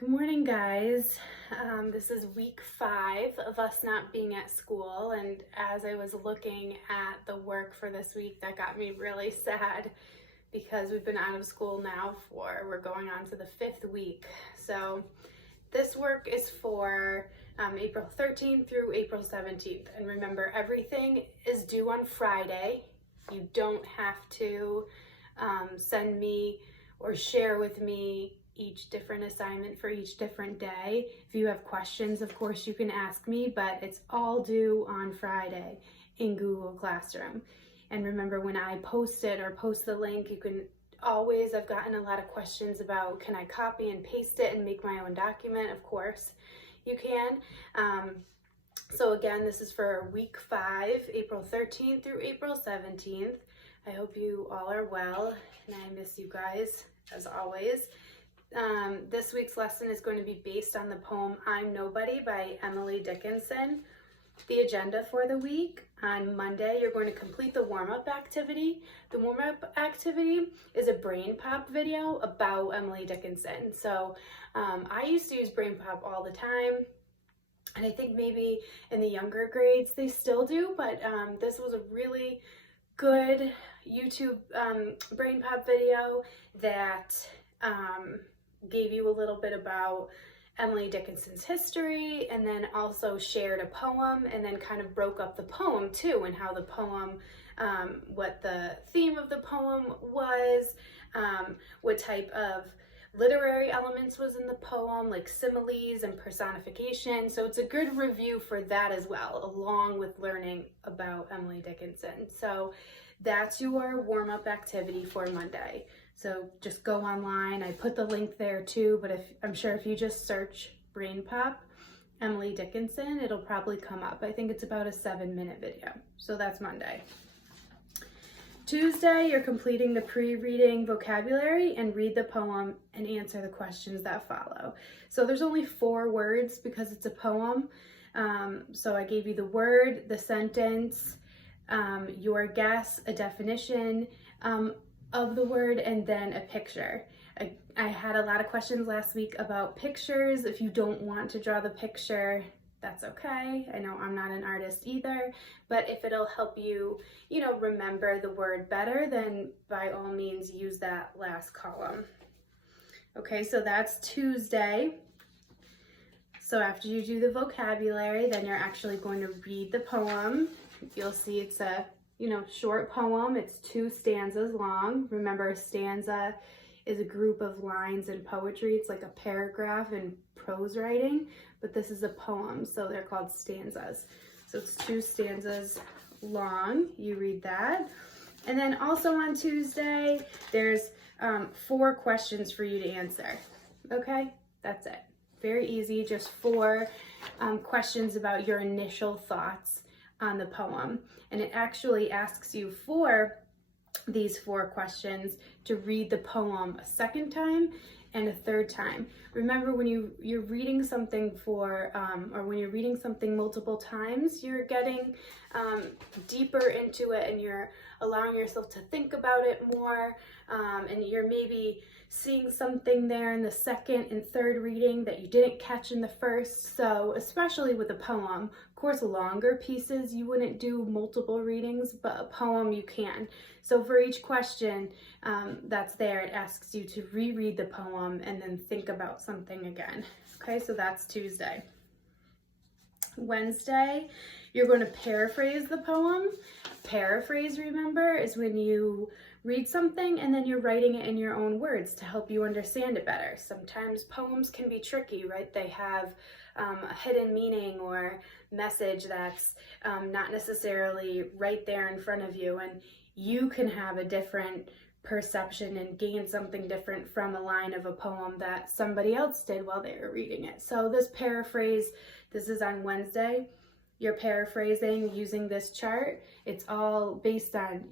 Good morning, guys. This is week 5 of us not being at school, and as I was looking at the work for this week, that got me really sad because we've been out of school now we're going on to the 5th week. So this work is for April 13th through April 17th, and remember, everything is due on Friday. You don't have to send me or share with me each different assignment for each different day. If you have questions, of course, you can ask me, but it's all due on Friday in Google Classroom. And remember, when I post it or post the link, you can always, I've gotten a lot of questions about, can I copy and paste it and make my own document? Of course, you can. So again, this is for week 5, April 13th through April 17th. I hope you all are well, and I miss you guys, as always. This week's lesson is going to be based on the poem I'm Nobody by Emily Dickinson. The agenda for the week: on Monday, you're going to complete the warm-up activity. The warm-up activity is a brain pop video about Emily Dickinson. So I used to use brain pop all the time, and I think maybe in the younger grades they still do, but this was a really good YouTube brain pop video that gave you a little bit about Emily Dickinson's history, and then also shared a poem, and then kind of broke up the poem too, and how the poem, what the theme of the poem was, what type of literary elements was in the poem, like similes and personification. So it's a good review for that as well, along with learning about Emily Dickinson. So that's your warm-up activity for Monday. So just go online. I put the link there too, but I'm sure if you just search Brain Pop Emily Dickinson, it'll probably come up. I think it's about a 7-minute video. So that's Monday. Tuesday, you're completing the pre-reading vocabulary and read the poem and answer the questions that follow. So there's only 4 words because it's a poem. So I gave you the word, the sentence, your guess, a definition of the word, and then a picture. I had a lot of questions last week about pictures. If you don't want to draw the picture, that's okay. I know I'm not an artist either, but if it'll help you, remember the word better, then by all means use that last column. Okay, so that's Tuesday. So after you do the vocabulary, then you're actually going to read the poem. You'll see it's a short poem. It's 2 stanzas long. Remember, a stanza is a group of lines in poetry. It's like a paragraph in prose writing, but this is a poem, so they're called stanzas. So it's 2 stanzas long. You read that. And then also on Tuesday, there's 4 questions for you to answer. Okay, that's it. Very easy, just 4 questions about your initial thoughts on the poem. And it actually asks you for these 4 questions to read the poem a 2nd time and a 3rd time. Remember, when you're reading something or when you're reading something multiple times, you're getting deeper into it, and you're allowing yourself to think about it more, and you're maybe seeing something there in the 2nd and 3rd reading that you didn't catch in the 1st. So especially with a poem, of course, longer pieces you wouldn't do multiple readings, but a poem you can. So for each question that's there, it asks you to reread the poem and then think about something again. Okay, so that's Tuesday. Wednesday, you're going to paraphrase the poem. Paraphrase, remember, is when you read something and then you're writing it in your own words to help you understand it better. Sometimes poems can be tricky, right? They have a hidden meaning or message that's not necessarily right there in front of you, and you can have a different perception and gain something different from a line of a poem that somebody else did while they were reading it. So this paraphrase, this is on Wednesday. You're paraphrasing using this chart. It's all based on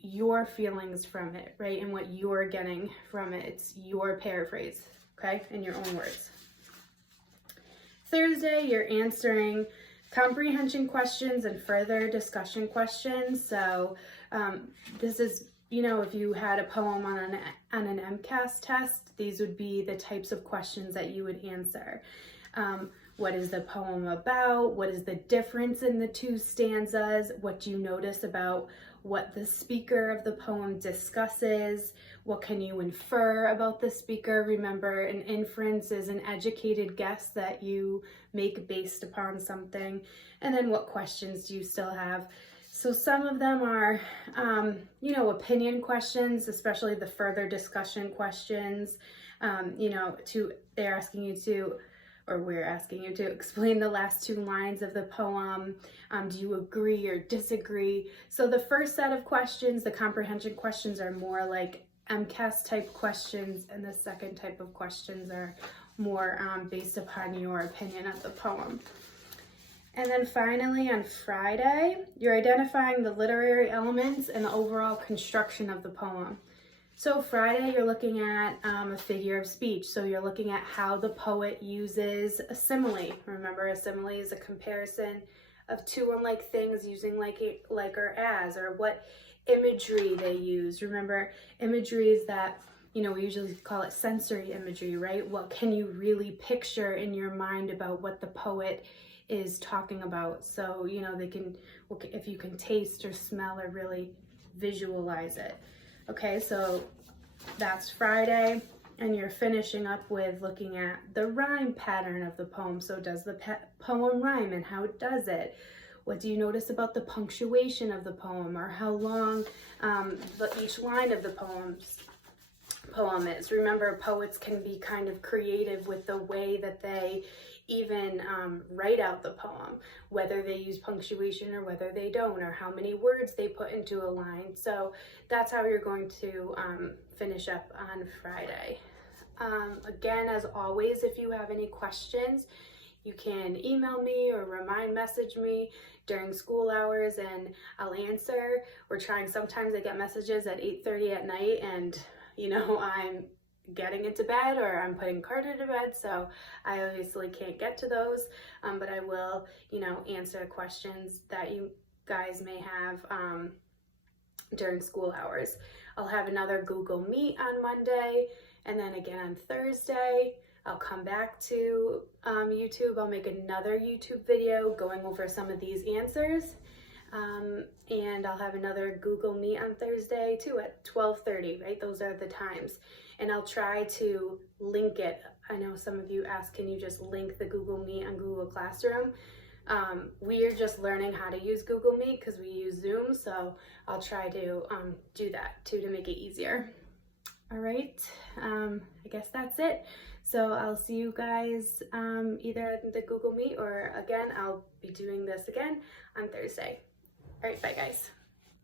your feelings from it, right? And what you're getting from it. It's your paraphrase, okay? In your own words. Thursday, you're answering comprehension questions and further discussion questions. So this is you know, if you had a poem on an MCAS test, these would be the types of questions that you would answer. What is the poem about? What is the difference in the two stanzas? What do you notice about what the speaker of the poem discusses? What can you infer about the speaker? Remember, an inference is an educated guess that you make based upon something. And then what questions do you still have? So some of them are, you know, opinion questions, especially the further discussion questions. You know, they're asking you to, or we're asking you to explain the last two lines of the poem. Do you agree or disagree? So the first set of questions, the comprehension questions, are more like MCAS type questions, and the second type of questions are more based upon your opinion of the poem. And then finally on Friday, you're identifying the literary elements and the overall construction of the poem. So Friday, you're looking at a figure of speech. So you're looking at how the poet uses a simile. Remember, a simile is a comparison of two unlike things using like or as, or what imagery they use. Remember, imagery is that, you know, we usually call it sensory imagery, right? What can you really picture in your mind about what the poet is talking about? So, you know, if you can taste or smell or really visualize it. Okay, so that's Friday, and you're finishing up with looking at the rhyme pattern of the poem. So does the poem rhyme, and how does it? What do you notice about the punctuation of the poem, or how long each line of the poem is? Remember, poets can be kind of creative with the way that they even write out the poem, whether they use punctuation or whether they don't, or how many words they put into a line. So that's how you're going to finish up on Friday. Again, as always, if you have any questions, you can email me or message me during school hours and I'll answer. We're trying, sometimes I get messages at 8:30 at night and, you know, I'm getting into bed or I'm putting Carter to bed, so I obviously can't get to those, but I will, you know, answer questions that you guys may have during school hours. I'll have another Google Meet on Monday, and then again on Thursday I'll come back to YouTube. I'll make another YouTube video going over some of these answers, and I'll have another Google Meet on Thursday too at 12:30, right? Those are the times. And I'll try to link it. I know some of you ask, can you just link the Google Meet on Google Classroom? We're just learning how to use Google Meet because we use Zoom, so I'll try to do that too to make it easier. All right, I guess that's it. So I'll see you guys either at the Google Meet, or again, I'll be doing this again on Thursday. All right, bye guys.